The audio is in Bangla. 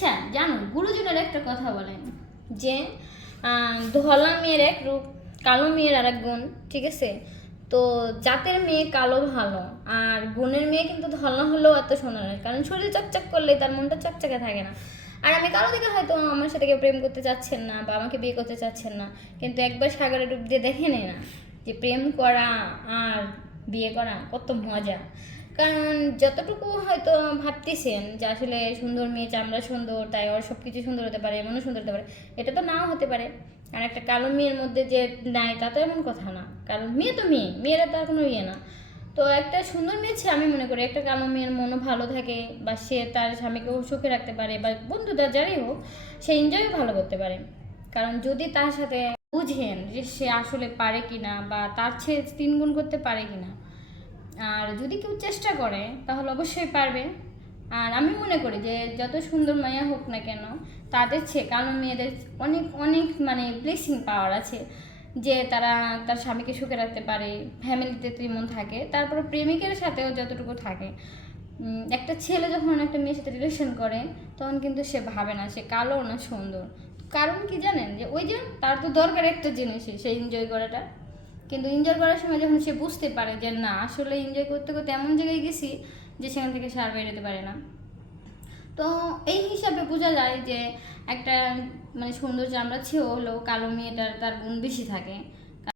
আচ্ছা জানো, গুরুজনের একটা কথা বলেন যে ধলা মেয়ের এক রূপ, কালো মেয়ের আর এক গুণ। ঠিক আছে? তো জাতের মেয়ে কালো ভালো, আর গুণের মেয়ে কিন্তু ধলা হলেও এত সুন্দর নয়, কারণ শরীর চকচক করলে তার মনটা চকচকে থাকে না। আর আমি কালো দিকে হয়তো আমার সাথে কেউ প্রেম করতে চাচ্ছেন না বা আমাকে বিয়ে করতে চাচ্ছেন না, কিন্তু একবার সাগরে ডুব দিয়ে দেখে নেই না যে প্রেম করা আর বিয়ে করা কত মজা। কারণ যতটুকু হয়তো ভাবতেছেন যে আসলে সুন্দর মেয়ে, চামড়া সুন্দর তাই ওর সব কিছু সুন্দর হতে পারে, এমনও সুন্দর হতে পারে, এটা তো নাও হতে পারে। আর একটা কালো মেয়ের মধ্যে যে নাই তা তো এমন কথা না, কারণ মেয়ে তো মেয়ে, মেয়েরা তো এখনো ইয়ে না। তো একটা সুন্দর মেয়ে ছে, আমি মনে করি একটা কালো মেয়ের মনও ভালো থাকে, বা সে তার স্বামীকেও সুখে রাখতে পারে, বা বন্ধুরা যারাই হোক সে এনজয়ও ভালো করতে পারে। কারণ যদি তার সাথে বুঝেন যে সে আসলে পারে কিনা, বা তার চেয়ে 3 গুণ করতে পারে কিনা, আর যদি কেউ চেষ্টা করে তাহলে অবশ্যই পারবে। আর আমি মনে করি যে যত সুন্দর মায়া হোক না কেন, তাদের চেয়ে কালো মেয়েদের অনেক অনেক মানে ব্লেসিং পাওয়ার আছে, যে তারা তার স্বামীকে সুখে রাখতে পারে, ফ্যামিলিতে তেমন থাকে, তারপরে প্রেমিকের সাথেও যতটুকু থাকে। একটা ছেলে যখন একটা মেয়ের সাথে রিলেশন করে, তখন কিন্তু সে ভাবে না সে কালো না সুন্দর। কারণ কি জানেন, যে ওই যে তার তো দরকার একটা জিনিসই, সে এনজয় করাটা। কিন্তু এনজয় করার সময় যখন সে বুঝতে পারে যে না আসলে এনজয় করতে করতে এমন জায়গায় গেছি যে সেখান থেকে সে আর বেরোতে পারে না, তো এই হিসাবে বোঝা যায় যে একটা মানে সুন্দর চামড়া ছেও হলেও কালো মেয়েটার তার গুণ বেশি থাকে।